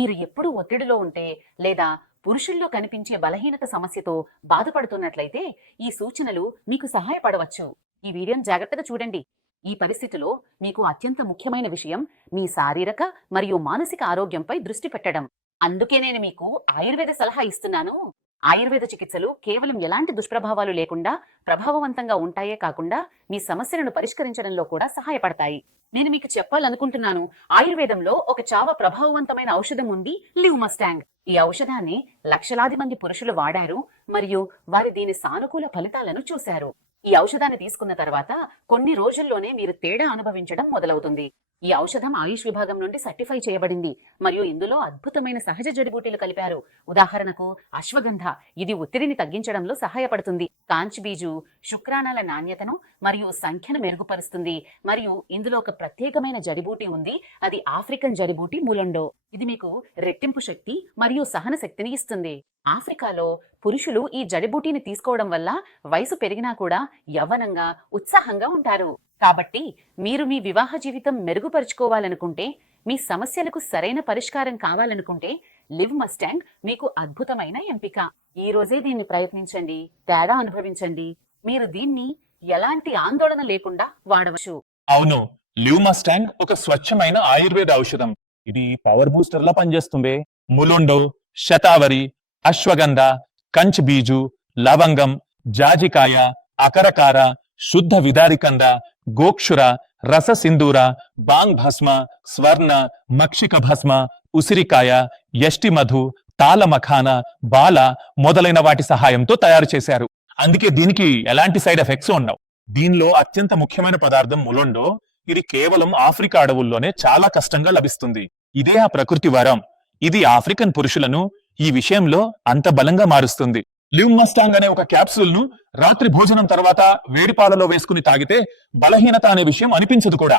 మీరు ఎప్పుడూ ఒత్తిడిలో ఉంటే లేదా పురుషుల్లో కనిపించే బలహీనత సమస్యతో బాధపడుతున్నట్లయితే ఈ సూచనలు మీకు సహాయపడవచ్చు. ఈ వీడియోని జాగ్రత్తగా చూడండి. ఈ పరిస్థితిలో మీకు అత్యంత ముఖ్యమైన విషయం మీ శారీరక మరియు మానసిక ఆరోగ్యంపై దృష్టి పెట్టడం. అందుకే నేను మీకు ఆయుర్వేద సలహా ఇస్తున్నాను. ఆయుర్వేద చికిత్సలు కేవలం ఎలాంటి దుష్ప్రభావాలు లేకుండా ప్రభావవంతంగా ఉంటాయే కాకుండా మీ సమస్యలను పరిష్కరించడంలో కూడా సహాయపడతాయి. నేను మీకు చెప్పాలనుకుంటున్నాను, ఆయుర్వేదంలో ఒక చాలా ప్రభావవంతమైన ఔషధం ఉంది, లివ్ మస్టాంగ్. ఈ ఔషధాన్ని లక్షలాది మంది పురుషులు వాడారు మరియు వారి దీని సానుకూల ఫలితాలను చూశారు. ఈ ఔషధాన్ని తీసుకున్న తర్వాత కొన్ని రోజుల్లోనే మీరు తేడా అనుభవించడం మొదలవుతుంది. ఈ ఔషధం ఆయుష్ విభాగం నుండి సర్టిఫై చేయబడింది మరియు ఇందులో అద్భుతమైన సహజ జడిబూటీలు కలిపారు. ఉదాహరణకు అశ్వగంధ, ఇది ఒత్తిడిని తగ్గించడంలో సహాయపడుతుంది. కాంచబీజు శుక్రాణాల నాణ్యతను మరియు సంఖ్యను మెరుగుపరుస్తుంది మరియు ఇందులో ఒక ప్రత్యేకమైన జడిబూటీ ఉంది, అది ఆఫ్రికన్ జడిబూటీ ములండో. ఇది మీకు రెట్టింపు శక్తి మరియు సహన శక్తిని ఇస్తుంది. ఆఫ్రికాలో పురుషులు ఈ జడిబూటీని తీసుకోవడం వల్ల వయసు పెరిగినా కూడా యవ్వనంగా ఉత్సాహంగా ఉంటారు. కాబట్టి మీరు మీ వివాహ జీవితం మెరుగుపరుచుకోవాలనుకుంటే, మీ సమస్యలకు సరైన పరిష్కారం కావాలనుకుంటే లివ్ మస్టాంగ్ మీకు అద్భుతమైన ఎంపిక. ఈ రోజే దీన్ని ప్రయత్నించండి, తేడా అనుభవించండి. మీరు దీన్ని ఎలాంటి ఆందోళన లేకుండా వాడవచ్చు. అవును, లివ్ మస్టాంగ్ ఒక స్వచ్ఛమైన ఆయుర్వేద ఔషధం. ఇది పవర్ బూస్టర్ లా పనిచేస్తుంది. ములుండో, శతావరి, అశ్వగంధ, కంచ్ బీజు, లవంగం, జాజికాయ, అకరకార, శుద్ధ విదారికంద, గోక్షుర, రస సింధూర, బాంగ్ భస్మ, స్వర్ణ, మక్షిక భస్మ, ఉసిరికాయ, యష్టి మధు, తాళ మఖాన, బాల మొదలైన వాటి సహాయంతో తయారు చేశారు. అందుకే దీనికి ఎలాంటి సైడ్ ఎఫెక్ట్స్ ఉండవు. దీనిలో అత్యంత ముఖ్యమైన పదార్థం ములుండో. ఇది కేవలం ఆఫ్రికా అడవుల్లోనే చాలా కష్టంగా లభిస్తుంది. ఇదే ఆ ప్రకృతి వరం. ఇది ఆఫ్రికన్ పురుషులను ఈ విషయంలో అంత బలంగా మారుస్తుంది. లివ్ మస్టాంగ్ అనే ఒక క్యాప్సూల్ ను రాత్రి భోజనం తర్వాత వేడి పాలలో వేసుకుని తాగితే బలహీనత అనే విషయం అనిపించదు కూడా.